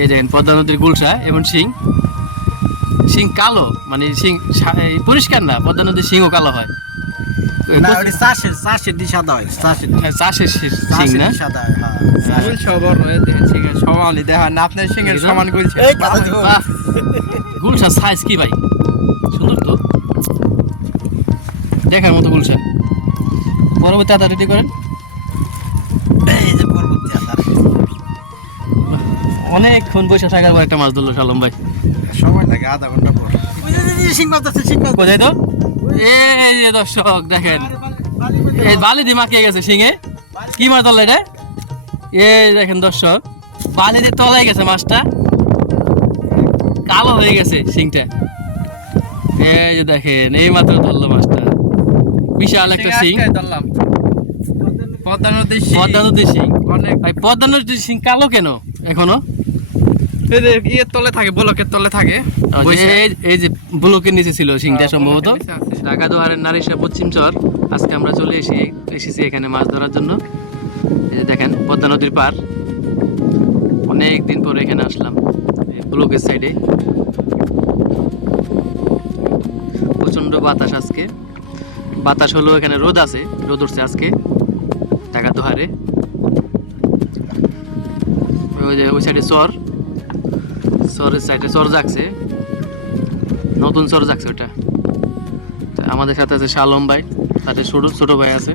এই দেখেন পদ্মা নদীর গুলশা এবং শিং। শিং কালো, মানে শিং পরিষ্কার না, পদ্মা নদীর শিংও কালো হয়। চাষের দিয়ে সাদা হয়, চাষের শিং না, সাদা হয়। আপনার সিংহের সমান গুলছে। গুলশা সাইজ কি ভাই, সুন্দর তো, দেখার মতো গুলশা। পরবর্তী আদা রেডি করেন। এই যে পরবর্তী আদার অনেকক্ষণ বসে থাকার পর একটা মাছ ধরলো শালম ভাই। সময় লাগে আধা ঘন্টা পর। শিং মাছ আছে, শিং মাছ কোথায় তো? এই যে দর্শক দেখেন, এই বালি দিয়ে মাখিয়ে গেছে শিঙে। কি মাছ ধরলো এটা? এই দেখেন দর্শক, বালি দিয়ে তলায় গেছে মাছটা, কালো হয়ে গেছে শিংটা। এই যে দেখেন, এই মাত্র ধরলো মাছটা, বিশাল একটা শিং। পদ্মা নদীর শিং। পদ্মা নদীর শিং। অনেক ভাই পদ্মা নদীর শিং কালো কেন এখনো? ইয়ের তলে থাকে, ব্লকের তলে থাকে। এই যে ব্লকের নিচে ছিল শিংটা সম্ভবত। ঢাকা দোহারের নারিশা পশ্চিম চর। আজকে আমরা চলে এসেছি এখানে মাছ ধরার জন্য। এই যে দেখেন পদ্মা নদীর পার, অনেক দিন পরে এখানে আসলাম ব্লকের সাইডে। প্রচন্ড বাতাস আজকে, বাতাস হলো, এখানে রোদ আছে, রোদ উঠছে আজকে ঢাকা দোহারে। ওই যে ওই সাইডে চর, চরের সাইডে চর জাগছে, নতুন চর জাগছে ওটা। আমাদের সাথে আছে শালম ভাই, তাদের ছোট ভাই আছে।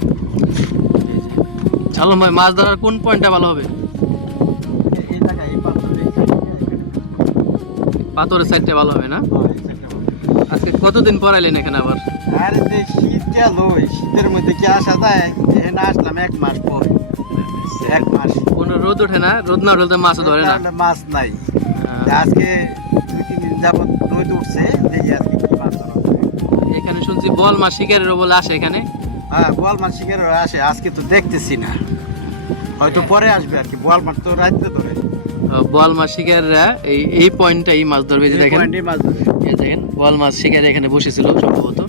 শালম ভাই, মাছ ধরার কোন পয়েন্টটা ভালো হবে? পাথরের সাইডটা ভালো হবে না? আজকে কতদিন পর আইলেন এখানে আবার? আরে যে শীত গেল, শীতের মধ্যে কি আসা যায়? এখানে আসলাম 1 মাস পর। 1 মাস কোনো রোদ ওঠে না, রোদ না উঠলে মাছও ধরে না। মাছ নাই। আজকে 2-3 দিন যাবত রোদ উঠছে, দেখি আজকে কি মাছ ধরা যায়। এখানে শুনছি বল মাছ শিকারেরও বলে আসে এখানে। হ্যাঁ, বোয়াল মাছ শিকার আসে, আজকে তো দেখতেছি না, হয়তো পরে আসবে আর কি। বোয়াল মাছ তো রাত্রে ধরে। বল মাছ শিকাররা এই পয়েন্টটাই মাছ ধরবে। যে দেখেন, মাছ ধরে। এই দেখেন বল মাছ শিকার এখানে বসেছিল সম্ভবত।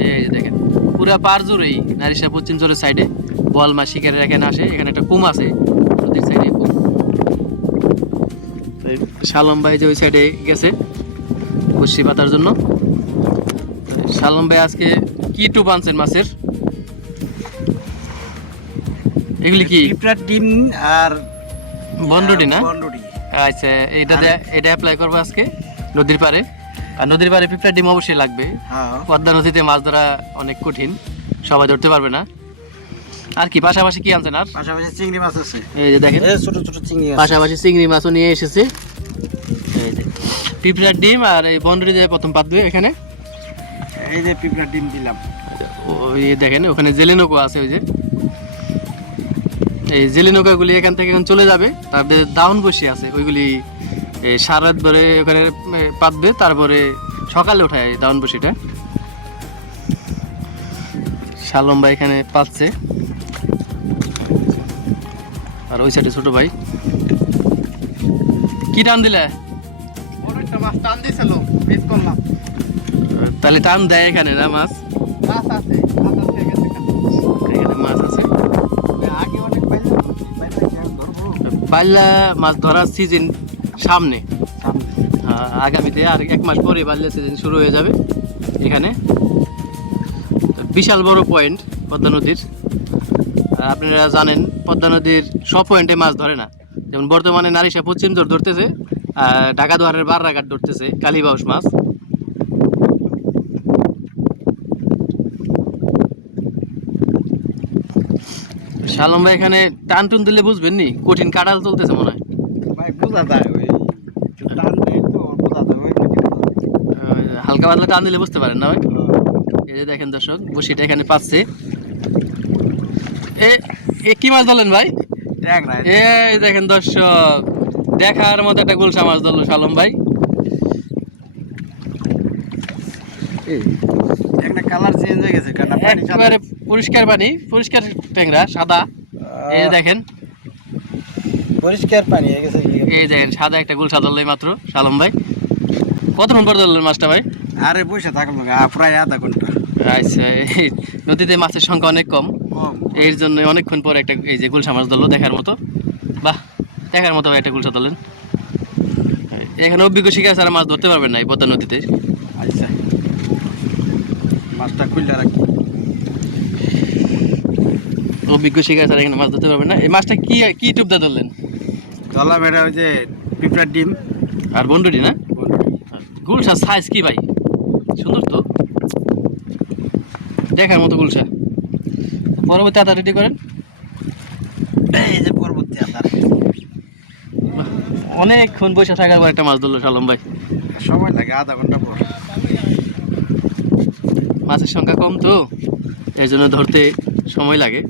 এই যে দেখেন পুরা পার জুড়েই নারিশা পশ্চিম চরের সাইডে বল মাছ শিকারের এখানে আসে। এখানে একটা কুম আছে নদীর সাইডে। শালম ভাই যে ওই সাইডে গেছে বসি পাতার জন্য। শালম ভাই আজকে কি টোপ আনছেন মাছের? এগুলি কি? পিঁপড়ার ডিম আর বন্ডটি না? বন্ডটি। আচ্ছা, এটা অ্যাপ্লাই করবো আজকে নদীর পাড়ে। আর নদীর পাড়ে পিঁপড়ার ডিম অবশ্যই লাগবে। হ্যাঁ, পদ্মা নদীতে মাছ ধরা অনেক কঠিন, সবাই ধরতে পারবে না। আর কি পাশাপাশি কি আনছেন? আর পাশাপাশি চিংড়ি মাছ আছে, এই যে দেখেন এই ছোট ছোট চিংড়ি আছে। পাশাপাশি চিংড়ি মাছও নিয়ে এসেছে। এই যে পিঁপড়ার ডিম আর এই বন্ডরি দিয়ে প্রথম পাত দেবে এখানে। এই যে পিঁপড়ার ডিম দিলাম। ওই দেখেন ওখানে জেলে নৌকা আছে, ওই যে এই জেলে নৌকাগুলি এখান থেকে এখন চলে যাবে। তারপরে দাউন বসে আছে, ওইগুলি সারা রাত ধরে ওখানে পাতবে, তারপরে সকালে ওঠায় দাউন বসিটা। শালম ভাই এখানে পাচ্ছে, আর ওই সাইডে ছোট ভাই। কি টান দিলে? অনেকটা মাছ টান দিয়েছিল, মিস করলাম। তাহলে টান দেয় এখানে না মাছ? মাছ আছে, মাছ আছে, এখানে মাছ আছে। আগে অনেক পাইলাম ধরবো বাল্লা মাছ ধরার সিজন সামনে, সামনে। আগামীতে আর 1 মাস পরে বাল্লা সিজন শুরু হয়ে যাবে এখানে। বিশাল বড় পয়েন্ট পদ্মা নদীর। আর আপনারা জানেন পদ্মা নদীর সব পয়েন্টে মাছ ধরে না। যেমন বর্তমানে নারিশা পশ্চিম চর ধরতেছে, ঢাকা দোহারের বাররাঘাট ধরতেছে কালীবাউস মাছ। শালম ভাই এখানে টান টুন দিলে বুঝবেন নি, কঠিন কাঁড়াল চলতেছে মনে হয়। ভাই বোঝা যায়, ওই টান দেয় তো বোঝা যায়, ওই হালকা পাতলা টান দিলে বুঝতে পারেন না ভাই। এই যে দেখেন দর্শক, বসিটা এখানে পাচ্ছে। এ কি মাছ ধরলেন ভাই? ট্যাংরা। এই দেখেন দর্শক, দেখার মতো একটা গুলশা মাছ ধরলো শালম ভাই। একটা কালার চেঞ্জ হয়ে গেছে, কাটা পানি একেবারে পরিষ্কার পানি, পরিষ্কার ট্যাংরা, সাদা। এই যে দেখেন, পরিষ্কার পানি হয়ে গেছে। এই দেখেন সাদা একটা গুলশা ধরলো মাত্র শালম ভাই। কতক্ষণ পর ধরলেন মাছটা ভাই? আরে বসে থাকলো প্রায় আধা ঘন্টা। আচ্ছা, এই নদীতে মাছের সংখ্যা অনেক কম, এর জন্য অনেকক্ষণ পর একটা এই যে গুলশা মাছ ধরলো দেখার মতো। বাহ, দেখার মতো ভাই একটা গুলশা ধরলেন। এখানে অভিজ্ঞ শিকার ছাড়া মাছ ধরতে পারবেন না এই পদ্মা নদীতে। আচ্ছা, মাছটা খুললে রাখি। অভিজ্ঞ শিকার ছাড়া এখানে মাছ ধরতে পারবেন না। এই মাছটা কি কি টুপদা ধরলেন? তলা বেড়া ওই যে পিঁপড়ার ডিম। আর বন্ডুটি না? গুলশা সাইজ কি ভাই, সুন্দর তো, দেখার মতো গুলশা। পরবর্তী আদা রেডি করেন। এই যে পরবর্তী আদার অনেকক্ষণ বসে থাকার পর একটা মাছ ধরলো শালম ভাই। সময় লাগে আধা ঘন্টা পর। মাছের সংখ্যা কম তো, এই জন্য ধরতে সময় লাগে।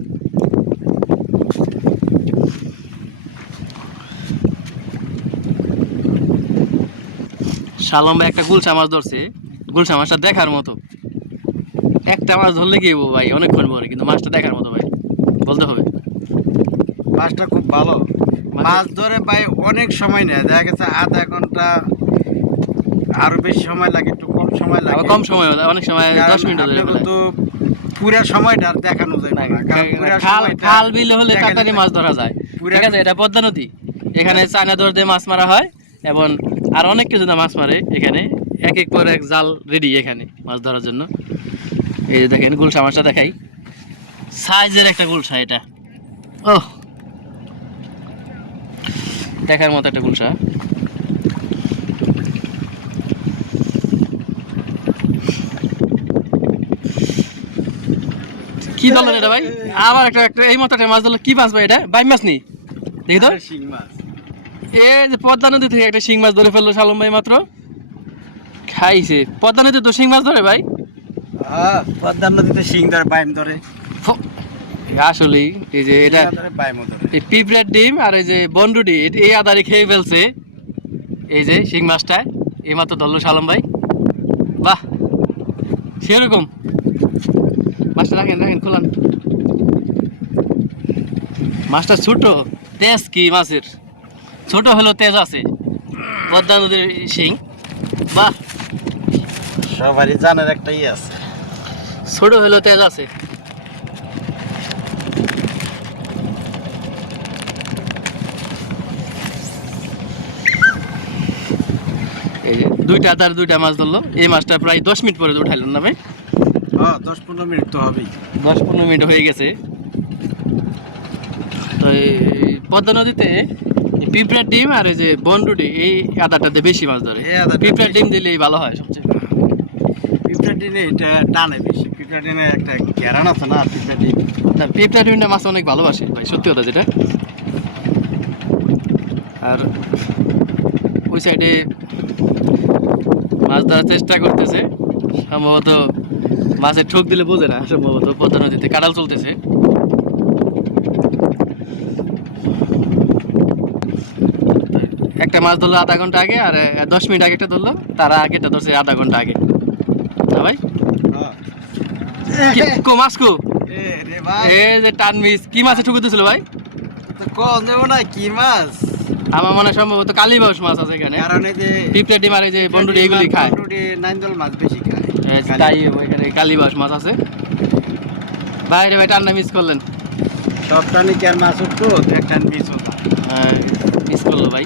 শালম ভাই একটা গুলশা মাছ ধরছে, গুলশা মাছটা দেখার মতো। একটা মাছ ধরলে কি হবো ভাই, অনেকক্ষণ পরে, কিন্তু মাছটা দেখার মতো ভাই, বলতে হবে। মাছটা খুব ভালো। মাছ ধরে ভাই অনেক সময় নেয়, দেখা গেছে আধা ঘন্টা, আরো বেশি সময় লাগে, একটু কম সময় লাগে। আবার কম সময় অনেক সময় 10 মিনিট ধরে ফেলে। তো পুরা সময়টা আর দেখানো যায় না, কারণ পুরা সময়টা খাল বিলে হলে দেখা তাড়াতাড়ি যায়। মাছ ধরা যায়। ঠিক আছে, এটা পদ্মা নদী, এখানে চায়না দর দিয়ে মাছ মারা হয়, এবং আর অনেক কিছু না মাছ মারে এখানে, এক এক করে এক জাল রেডি এখানে মাছ ধরার জন্য। এই যে দেখেন গুলশা মাছটা দেখাই, সাইজের একটা গুলশা এটা। ওহ, দেখার মতো একটা গুলশা। কি ধরলেন এটা ভাই? আবার একটা একটা এই মতো একটা মাছ ধরলো। কি মাছ ভাই এটা? বাই মাছ নি, দেখি তো। শিং মাছ। এই যে পদ্মা নদী থেকে একটা শিং মাছ ধরে ফেললো শালম ভাই মাত্র। খাইছে। পদ্মা নদীতে তো শিং মাছ ধরে ভাই। হ্যাঁ, পদ্মা নদীতে শিং ধরে, বাইম ধরে। আসলেই এই যে এটা বাইমও ধরে। এই পিঁপড়ার ডিম আর এই যে বন্ডুটি, এই আদারে খেয়ে ফেলছে এই যে শিং মাছটা, এই মাত্র ধরলো শালম ভাই। বাহ, সেরকম মাছটা রাখেন রাখেন, খোলান। মাছটা ছোট, তেজ কি মাছের, ছোট হলেও তেজ আছে। পদ্মা নদীর শিং, বাহ, সবারই জানার একটা ইয়ে আছে। ছোট হলেও তেজ আছে। এই যে দুইটা আদার দুইটা মাছ ধরলো। এই মাছটা প্রায় 10 মিনিট পরে উঠাইলেন না ভাই? হ্যাঁ, 10-15 মিনিট তো হবেই। 10-15 মিনিট হয়ে গেছে। তো এই পদ্মা নদীতে এই পিঁপড়ার ডিম আর এই যে বন্ডুটি, এই আদাটাতে বেশি মাছ ধরে। এই আদাটা পিঁপড়ার বেশি। ডিম দিলেই ভালো হয় সবচেয়ে। পিঁপড়ার ডিমে এটা টানে বেশি। পিঁপড়ার ডিমে একটা ঘেরান আছে না, পিঁপড়ার ডিম। না, পিঁপড়ার ডিমটা মাছ অনেক ভালোবাসে ভাই, সত্যি কথা যেটা। আর ওই সাইডে মাছ ধরার চেষ্টা করতেছে, সম্ভবত মাছের ঠোক দিলে বোঝে না, সম্ভবত পদ্মা নদীতে কাঁড়াল চলতেছে। একটা মাছ ধরলো আধা ঘন্টা আগে, আর 10 মিনিট আগে একটা ধরলো, তারা আগেটা ধরছে আধা ঘন্টা আগে, না ভাই? কো মাছ কো, এ রে ভাই, এই যে টান মিস, কি মাছে ঠুকে দিছিল ভাই? তো কম দেবো না, কি মাছ? আমার মনে হয় সম্ভবত কালীবাউস মাছ আছে এখানে। কারণ এই যে পিঁপড়া ডিম আর এই যে বন্ডুটি এগুলি খায়। বন্ডুটি, নাইন্দল মাছ বেশি খায়। তাই ওইখানে কালীবাউস মাছ আছে। ভাই রে ভাই, টান্না মিস করলেন। সব টানি কি আর মাছ উঠতো? একটা মিস হতো। মিস করলো ভাই।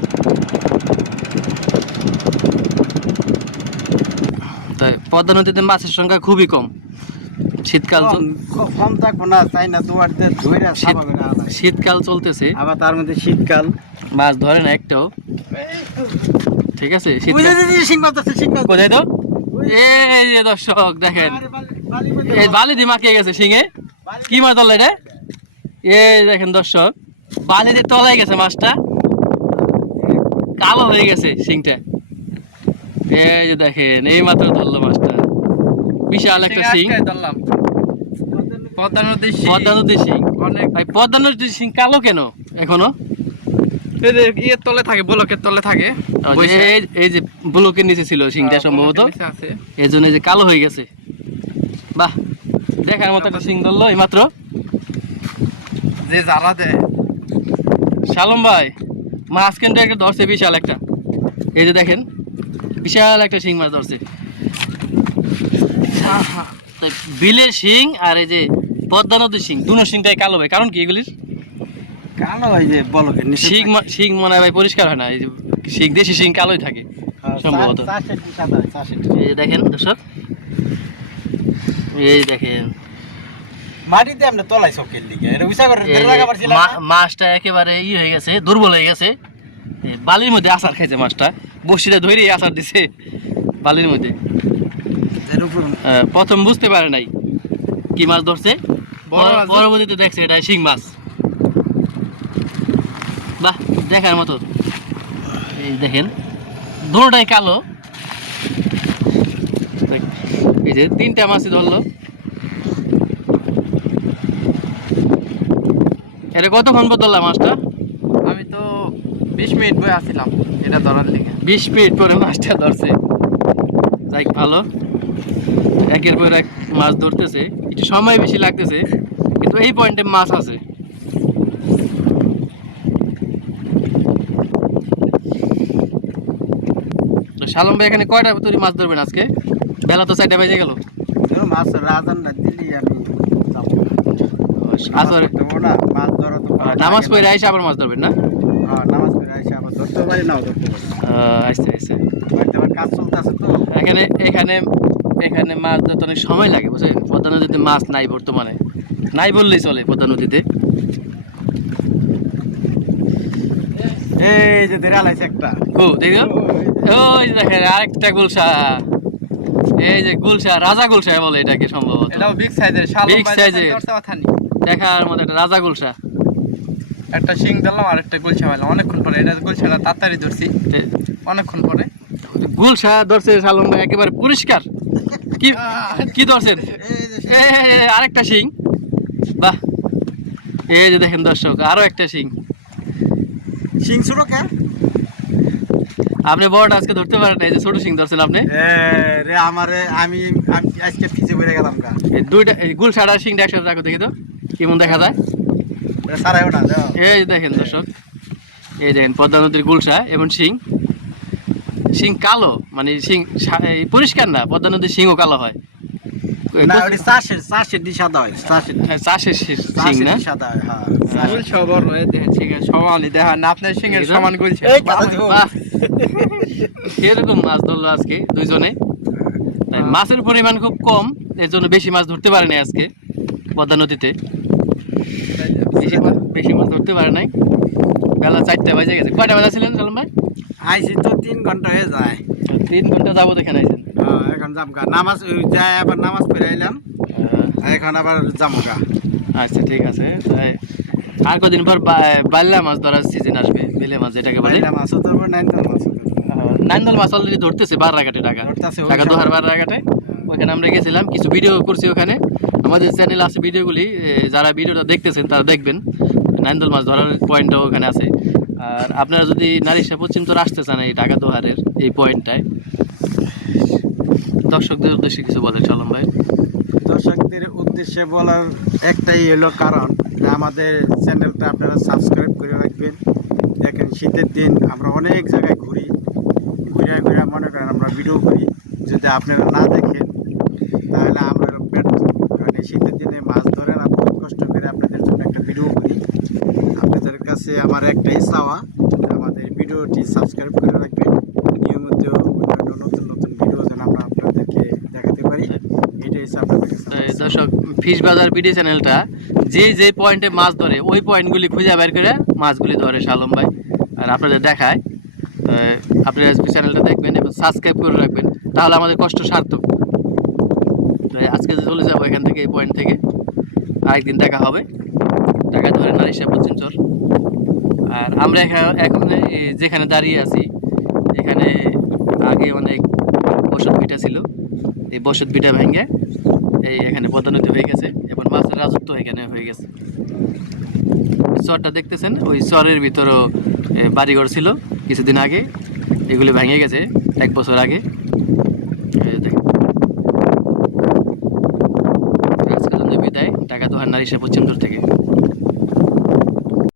তাই পদ্মা নদীতে মাছের সংখ্যা খুবই কম। শীতকাল কম থাকবো না, চাই না দুয়ার দিয়ে ধরে সাফা করে আনা। শীতকাল চলতেছে, আবার তার মধ্যে শীতকাল। মাছ ধরে না একটাও। ঠিক আছে, ওই শীতকাল যে শিং মাছ আছে, শিং মাছ। কোথায় তো? এই যে দর্শক দেখেন, এই বালি দিয়ে মাখিয়ে গেছে শিঙে। কি মাছ ধরলো এটা? এই দেখেন দর্শক, বালি দিয়ে তলায় গেছে মাছটা, কালো হয়ে গেছে শিংটা। এই যে দেখেন, এই মাত্র ধরলো মাছটা, বিশাল একটা শিং। পদ্মা নদীর পদ্মা নদীর শিং অনেক, ভাই। পদ্মা নদীর শিং কালো কেন এখনো? এই যে ইয়ের তলে থাকে, ব্লকের তলে থাকে। এই যে ব্লকের নিচে ছিল শিংটা সম্ভবত, নিচে আছে। এই জন্য এই যে কালো হয়ে গেছে। বাহ, দেখার মতো একটা শিং ধরলো এই মাত্র। যে জ্বালা দেয়। শালম ভাই, মাছ কিন্তু একটা ধরছে বিশাল একটা। এই যে দেখেন, বিশাল একটা শিং মাছ ধরছে। তাই বিলের শিং আর এই যে পদ্মা নদীর শিং, দুনো শিংটাই কালো ভাই। কারণ কি এগুলির? কালো, ওই যে বলকের নিচে শিং মনে হয় ভাই পরিষ্কার হয় না, এই যে শিং দেশি শিং কালোই থাকে সম্ভবত। সাদা চাষের এই যে দেখেন দর্শক, এই দেখেন মাটিতে আমরা তলাই সকের লিগে এটা উঁচা করে ধরে রাখা পারছিলাম না। মাছটা একেবারে হয়ে গেছে, দুর্বল হয়ে গেছে। এই বালির মধ্যে আচার খাইছে মাছটা, বসিটা ধরে আচার দিছে বালির মধ্যে। এর উপর প্রথম বুঝতে পারে নাই কি মাছ ধরছে, বড় মাছ। পরবর্তীতে দেখছে এটা শিং মাছ। বাহ, দেখার মতো। এই দেখেন দুটোটাই কালো। এই যে 3টা মাছই ধরলো। এটা কতক্ষণ পর ধরলাম মাছটা? আমি তো 20 মিনিট বয়ে আসছিলাম এটা ধরার লিগে। 20 মিনিট পরে মাছটা ধরছে। যাই ভালো, একের পর এক মাছ ধরতেছে, একটু সময় বেশি লাগতেছে কিন্তু এই পয়েন্টে মাছ আছে। তো শালম ভাই এখানে কয়টা তৈরি মাছ ধরবেন আজকে? বেলা তো 4টা বেজে গেল। মাছ রাজান না দিলি আমি যাবো আসরে দেবো না মাছ ধরা তো নামাজ পড়ে এসে আবার মাছ ধরবেন না? হ্যাঁ নামাজ পড়ে আইসা আবার ধরতে পারি নাও ধরতে পারি আচ্ছা আচ্ছা। বাড়িতে আবার কাজ চলতেছে তো এখানে এখানে এখানে মাছ ধরতে অনেক সময় লাগে বুঝছেন। পদ্মা নদীতে মাছ নাই বর্তমানে, নাই বললেই চলে পদ্মা নদীতে। এই যে ধরে আলাইছে একটা কো দেখো, ওই যে দেখেন আরেকটা গুলশা। এই যে গুলশা, রাজা গুলশা বলে এটাকে সম্ভবত। এটাও বিগ সাইজের শাল Big size এর। কথা নেই। দেখার মতো একটা রাজা গুলশা। একটা শিং ধরলাম আর একটা গুলশা পাইলাম অনেকক্ষণ পরে। এটা গুলশাটা তাড়াতাড়ি ধরছি অনেকক্ষণ পরে। গুলশা ধরছে শালম ভাই একেবারে পরিষ্কার। কি কি ধরছেন? আরেকটা শিং। বাহ, এই যে দেখেন দর্শক, আরো একটা শিং। শিং ছোট কে আপনি বড়টা আজকে ধরতে পারেন না, এই যে ছোট শিং ধরছেন আপনি। রে আমারে আমি আজকে পিছে পড়ে গেলাম গা এই দুইটা, এই গুলশাটা শিংটা একসাথে রাখো দেখি তো কেমন দেখা যায়। সারাই ওটা দাও এই যে দেখেন দর্শক, এই দেখেন পদ্মা নদীর গুলশা এবং শিং। শিং কালো, মানে শিং এই পরিষ্কার না, পদ্মা নদীর শিংও কালো হয়। না ওটা চাষের দি সাদা হয় চাষের শিং না? সাদা হয় হ্যাঁ গুলশা বড় হয়ে দেখেন ঠিক আছে সমানই দেখা না আপনার শিংয়ের এগুলো? সমান গুলশা। এই কথা দিব। বাহ, এরকম মাছ ধরলো আজকে দুইজনে। তাই মাছের পরিমাণ খুব কম, এর জন্য বেশি মাছ ধরতে পারে নাই আজকে পদ্মা নদীতে। বেশি মাছ ধরতে পারে নাই। বেলা 4টা বাজে গেছে। কয়টা বাজা ছিলেন সালাম ভাই? আইসি তো 3 ঘন্টা হয়ে যায় 3 ঘন্টা যাবো এখানে আইছেন। হ্যাঁ এখন যাম গা নামাজ যায় আবার নামাজ পড়ে আইলাম এখন আবার যাম গা আচ্ছা ঠিক আছে। তাই আর কদিন পর বাল্লা মাছ ধরার সিজন আসবে, বেলে মাছ যেটাকে বলে। বাইলা মাছও ধরবো নাইনটাল মাছও ধরবো নাইন্দল মাছ অলরেডি ধরতেছে বাররাঘাটে, ঢাকা ধরতাছে, ওই ঢাকা সব- দোহার বাররাঘাটে। ওখানে আমরা গেছিলাম, কিছু ভিডিও করছি ওখানে। আমাদের চ্যানেল আছে ভিডিওগুলি, যারা ভিডিওটা দেখতেছেন তারা দেখবেন। নাইন্দল মাছ ধরার পয়েন্টটাও ওখানে আছে। আর আপনারা যদি নারিশা পশ্চিম তোর আসতে চান এই ঢাকা দোহারের এই পয়েন্টটায়, দর্শকদের উদ্দেশ্যে কিছু বলেন সালাম ভাই। দর্শকদের উদ্দেশ্যে বলার একটাই হলো কারণ যে আমাদের চ্যানেলটা আপনারা সাবস্ক্রাইব করে রাখবেন। দেখেন শীতের দিন আমরা অনেক জায়গায় ঘুরি, ঘুরে ঘুরে মনে করেন আমরা ভিডিও করি। যদি আপনারা না দেখেন তাহলে আমরা ব্যর্থ। কারণ এই শীতের দিনে মাছ ধরে না বহুত কষ্ট করে আপনাদের জন্য একটা ভিডিও করি। আপনাদের কাছে আমার একটাই চাওয়া, আমাদের ভিডিওটি সাবস্ক্রাইব করে রাখবেন। নিয়মিত অন্যান্য নতুন নতুন ভিডিও যেন আমরা আপনাদেরকে দেখাতে পারি, এটাই হচ্ছে আপনাদের কাছে আমার চাওয়া। দর্শক, ফিশ বাজার ভিডিও চ্যানেলটা যে পয়েন্টে মাছ ধরে ওই পয়েন্টগুলি খুঁজে বের করে মাছগুলি ধরে শালম ভাই, আর আপনাদের দেখায়। আপনারা চ্যানেলটা দেখবেন এবং সাবস্ক্রাইব করে রাখবেন, তাহলে আমাদের কষ্ট সার্থক। আজকে চলে যাবো এখান থেকে, এই পয়েন্ট থেকে। আরেকদিন দেখা হবে ঢাকা ধরে নারিশা পশ্চিম চর। আর আমরা এখন যেখানে দাঁড়িয়ে আছি, এখানে আগে অনেক বসত ভিটা ছিল। এই বসত ভিটা ভেঙে এই এখানে পদ্মা নদী হয়ে গেছে এবং মাছের রাজত্ব এখানে হয়ে গেছে। চরটা দেখতেছেন, ওই চরের ভিতরও বাড়িঘর ছিল কিছুদিন আগে, এগুলি ভেঙে গেছে 1 বছর আগে। দেখেন, আজকের জন্য বিদায় ঢাকা দোহার নারিশা পশ্চিম চর থেকে।